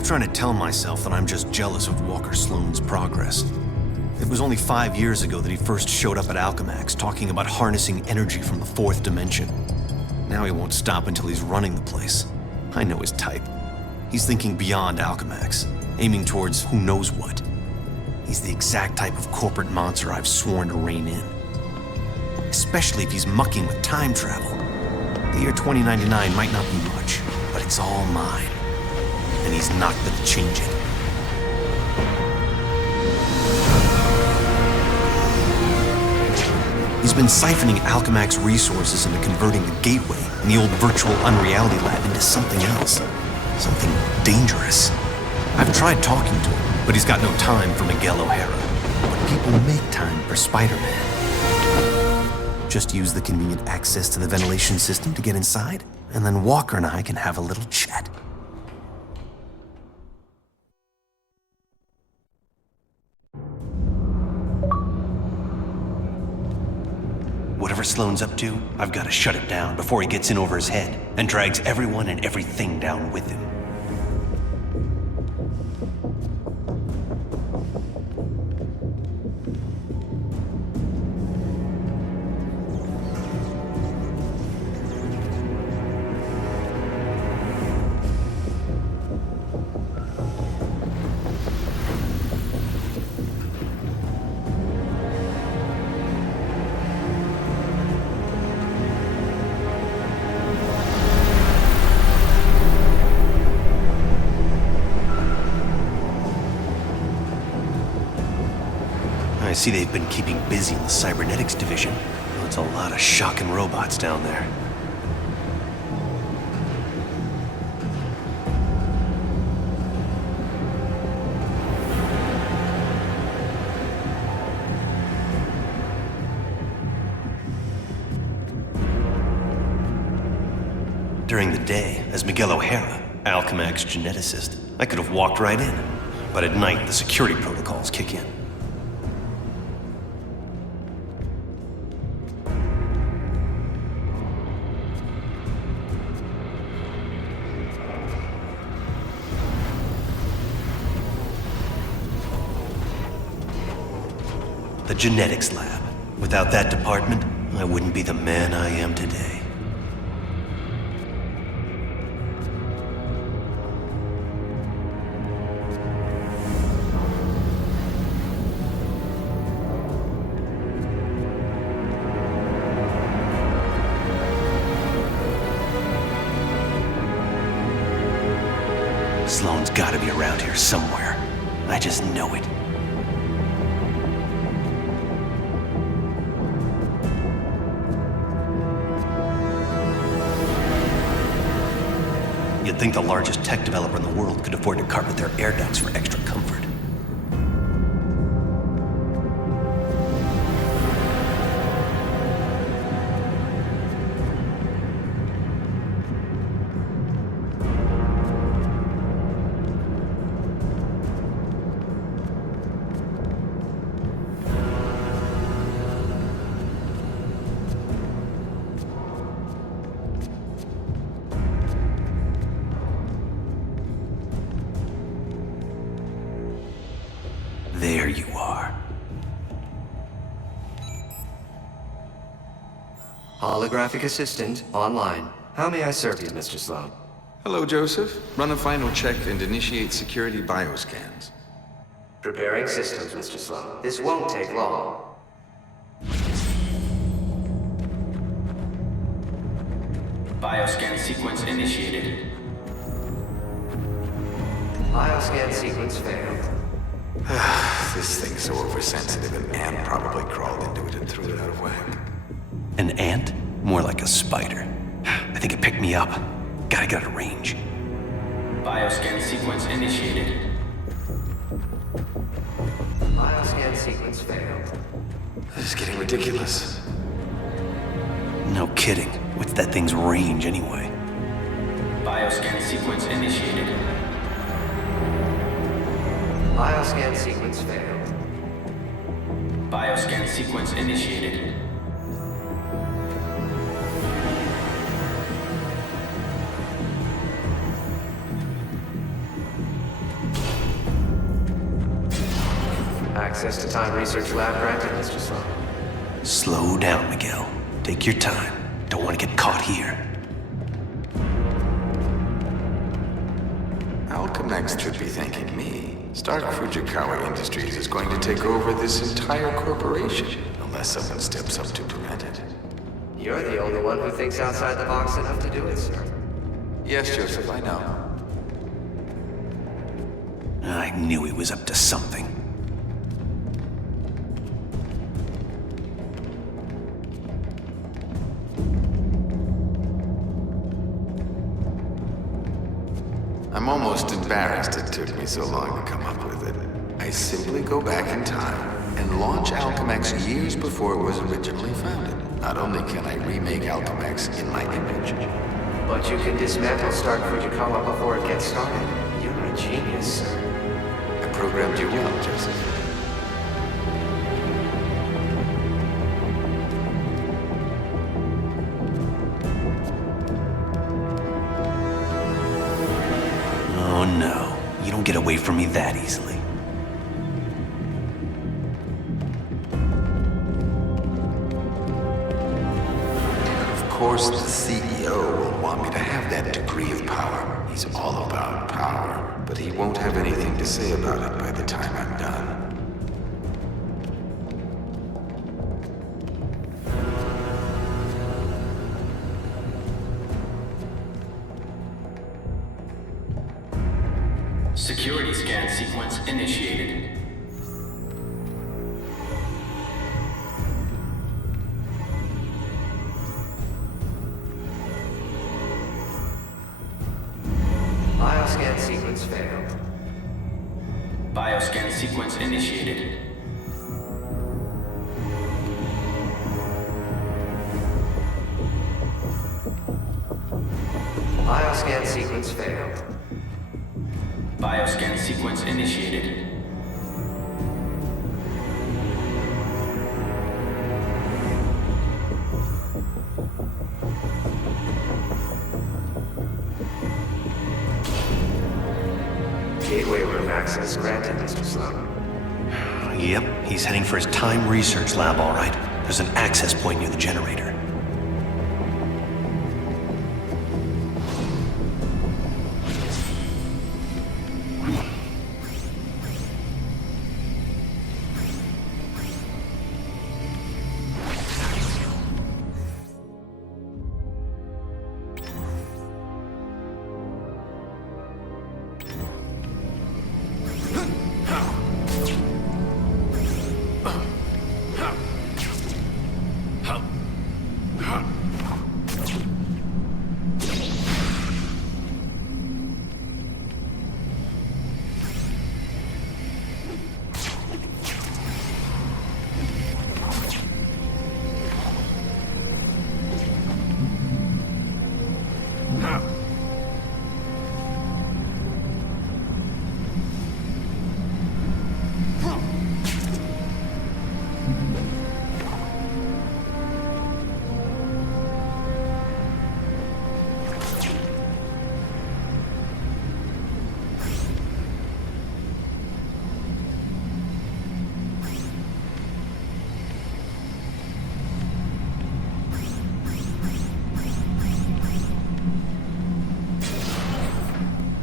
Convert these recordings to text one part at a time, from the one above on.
keep trying to tell myself that I'm just jealous of Walker Sloane's progress. It was only 5 years ago that he first showed up at Alchemax talking about harnessing energy from the fourth dimension. Now he won't stop until he's running the place. I know his type. He's thinking beyond Alchemax, aiming towards who knows what. He's the exact type of corporate monster I've sworn to rein in. Especially if he's mucking with time travel. The year 2099 might not be much, but it's all mine. And he's not gonna change it. He's been siphoning Alchemax resources into converting the Gateway and the old virtual unreality lab into something else. Something dangerous. I've tried talking to him, but he's got no time for Miguel O'Hara. But people make time for Spider-Man. Just use the convenient access to the ventilation system to get inside, and then Walker and I can have a little chat. Whatever Sloane's up to, I've got to shut it down before he gets in over his head and drags everyone and everything down with him. I see they've been keeping busy in the cybernetics division. That's a lot of shocking robots down there. During the day, as Miguel O'Hara, Alchemax geneticist, I could have walked right in. But at night, the security protocols kick in. The genetics lab. Without that department, I wouldn't be the man I am today. Sloane's gotta be around here somewhere. I just know it. You'd think the largest tech developer in the world could afford to carpet their air ducts for extra comfort. There you are. Holographic assistant online. How may I serve you, Mr. Sloan? Hello, Joseph. Run a final check and initiate security bioscans. Preparing systems, Mr. Sloan. This won't take long. Bioscan sequence initiated. Bioscan sequence failed. This thing's so oversensitive, an ant probably crawled into it and threw it out of whack. An ant? More like a spider. I think it picked me up. Gotta get out of range. Bioscan sequence initiated. Bioscan sequence failed. This is getting ridiculous. No kidding. What's that thing's range anyway? Bioscan sequence initiated. Bioscan sequence failed. Bioscan sequence initiated. access to Time Research Lab granted, Mr. Sloan? Slow down, Miguel. Take your time. Don't want to get caught here. Alchemax should be thanking me. Stark Fujikawa Industries is going to take over this entire corporation, unless someone steps up to prevent it. You're the only one who thinks outside the box enough to do it, sir. Yes, Joseph, I know. I knew he was up to something. I'm almost embarrassed it took me so long to come up with it. I simply go back in time and launch Alchemax years before it was originally founded. Not only can I remake Alchemax in my image, But you can dismantle Stark Fujikawa before it gets started. You're a genius, sir. I programmed you well, Joseph. Oh no, you don't get away from me that easily. Of course, the CEO will want me to have that degree of power. He's all about power, but he won't have anything to say about it by the time I'm done. Security scan sequence initiated. Bioscan sequence failed. Bioscan sequence initiated. Bioscan sequence failed. Bioscan sequence initiated. Gateway room access granted, Mr. Sloan. Yep, he's heading for his Time Research Lab, all right. There's an access point near the generator.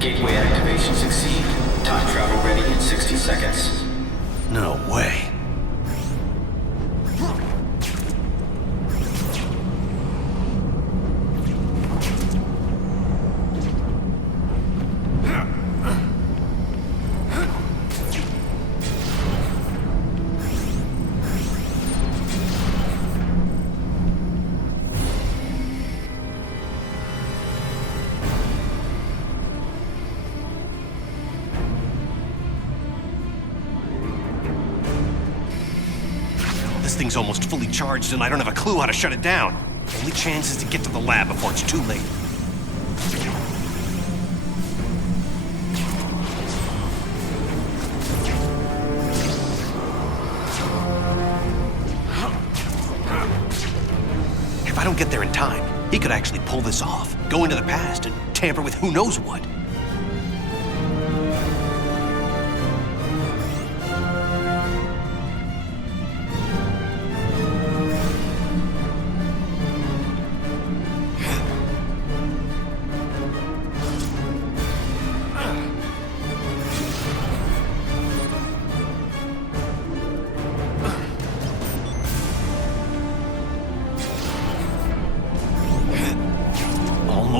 Gateway activation succeed. Time travel ready in 60 seconds. No way. This thing's almost fully charged and I don't have a clue how to shut it down. Only chance is to get to the lab before it's too late. If I don't get there in time, he could actually pull this off, go into the past and tamper with who knows what.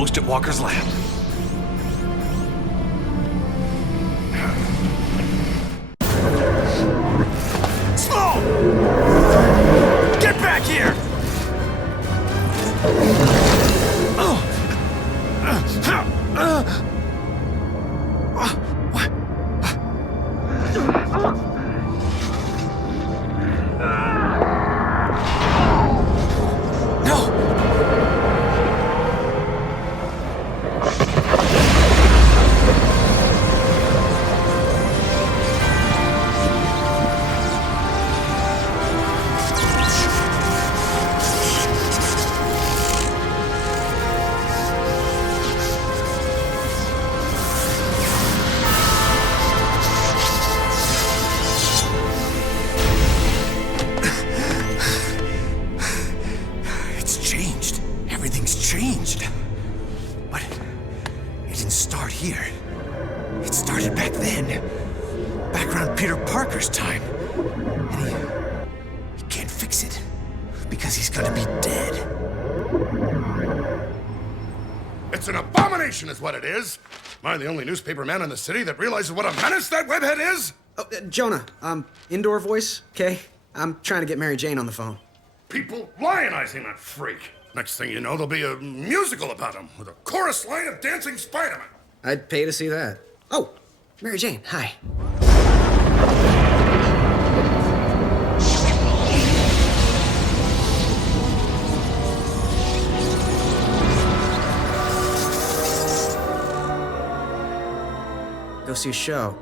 most at Walker's lab. Slow! Get back here! What? No! It's changed. Everything's changed. But it didn't start here. It started back then. Back around Peter Parker's time. And he can't fix it. Because he's gonna be dead. It's an abomination is what it is. Am I the only newspaper man in the city that realizes what a menace that webhead is? Oh, Jonah, indoor voice, okay? I'm trying to get Mary Jane on the phone. People lionizing that freak. Next thing you know, there'll be a musical about him with a chorus line of dancing Spider-Man. I'd pay to see that. Oh, Mary Jane, hi. Go see a show.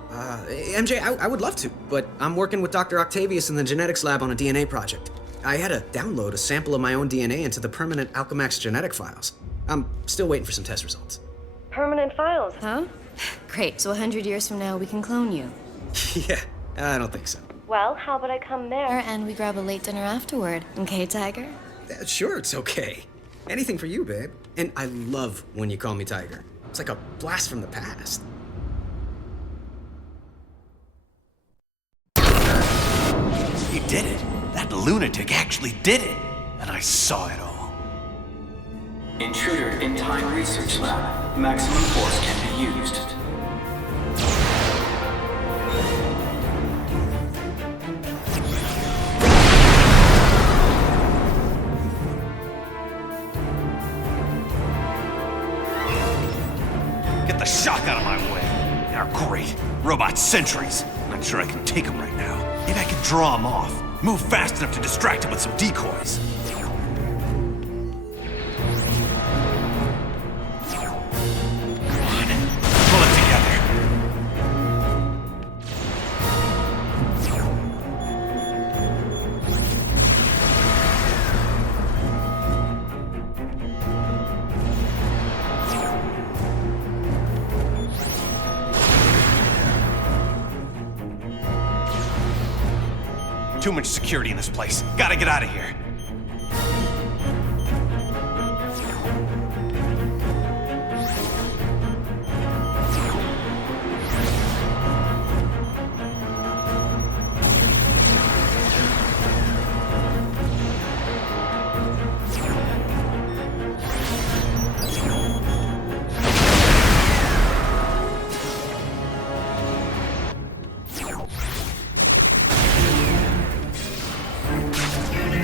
MJ, I would love to, but I'm working with Dr. Octavius in the genetics lab on a DNA project. I had to download a sample of my own DNA into the permanent Alchemax genetic files. I'm still waiting for some test results. Permanent files, huh? Great, so 100 years from now we can clone you. Yeah, I don't think so. Well, how about I come there and we grab a late dinner afterward, okay, Tiger? Sure, it's okay. Anything for you, babe. And I love when you call me Tiger. It's like a blast from the past. He did it. That lunatic actually did it. And I saw it all. Intruder in Time Research Lab. Maximum force can be used. Get the shock out of my way. They're great. Robot sentries. Not sure I can take them right now. Maybe I can draw them off. Move fast enough to distract him with some decoys. Come on. Pull it together. Too much security in this place. Gotta get out of here.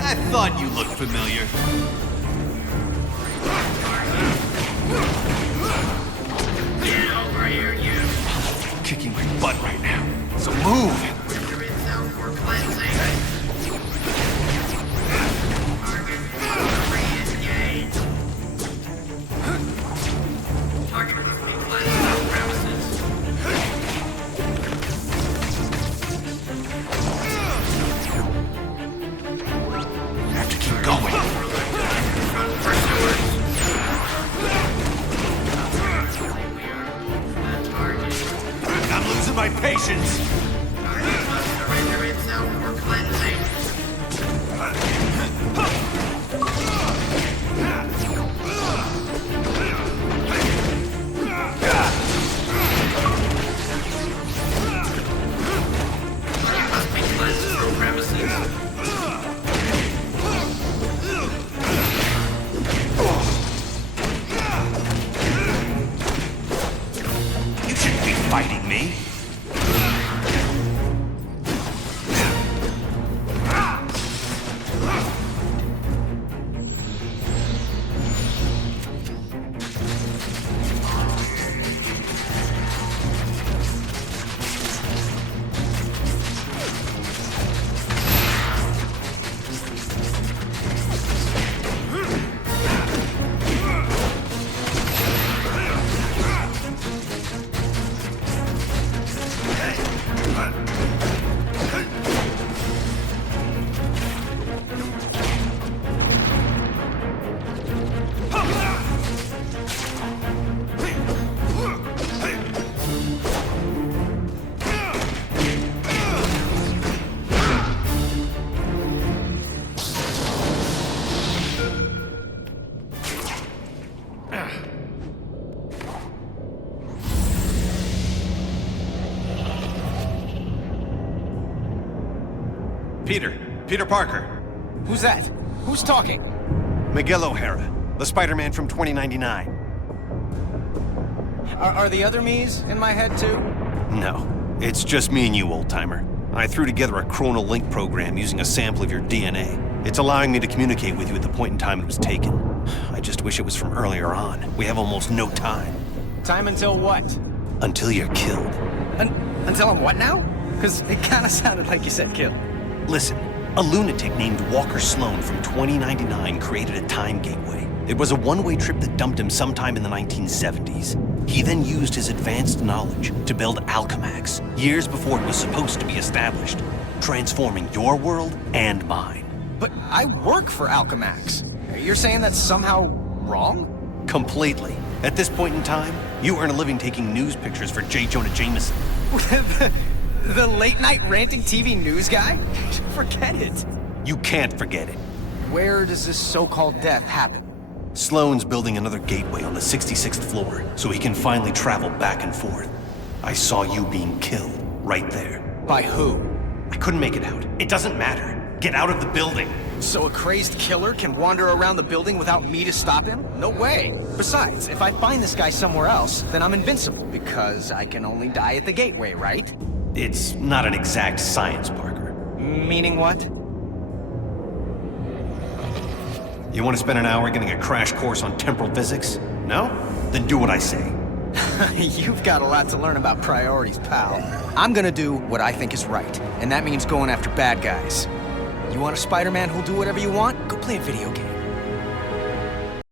I thought you looked familiar. Get over here, you. Kicking my butt right now. So move! There is no more cleansing. Target re-engaged. Target must be cleansed from premises. I have to keep going. I'm losing my patience. Target must surrender itself for cleansing. Target must be cleansed from premises. Peter Parker. Who's that? Who's talking? Miguel O'Hara, the Spider-Man from 2099. Are the other me's in my head too? No, it's just me and you, old-timer. I threw together a chronal link program using a sample of your DNA. It's allowing me to communicate with you at the point in time it was taken. I just wish it was from earlier on. We have almost no time. Time until what? Until you're killed. Until I'm what now? Because it kind of sounded like you said kill. Listen, a lunatic named Walker Sloan from 2099 created a time gateway. It was a one-way trip that dumped him sometime in the 1970s. He then used his advanced knowledge to build Alchemax, years before it was supposed to be established, transforming your world and mine. But I work for Alchemax. You're saying that's somehow wrong? Completely. At this point in time, you earn a living taking news pictures for J. Jonah Jameson. The late-night ranting TV news guy? Forget it. You can't forget it. Where does this so-called death happen? Sloan's building another gateway on the 66th floor, so he can finally travel back and forth. I saw you being killed, right there. By who? I couldn't make it out. It doesn't matter. Get out of the building. So a crazed killer can wander around the building without me to stop him? No way. Besides, if I find this guy somewhere else, then I'm invincible, because I can only die at the gateway, right? It's not an exact science, Parker. Meaning what? You want to spend an hour getting a crash course on temporal physics? No? Then do what I say. You've got a lot to learn about priorities, pal. I'm gonna do what I think is right, and that means going after bad guys. You want a Spider-Man who'll do whatever you want? Go play a video game.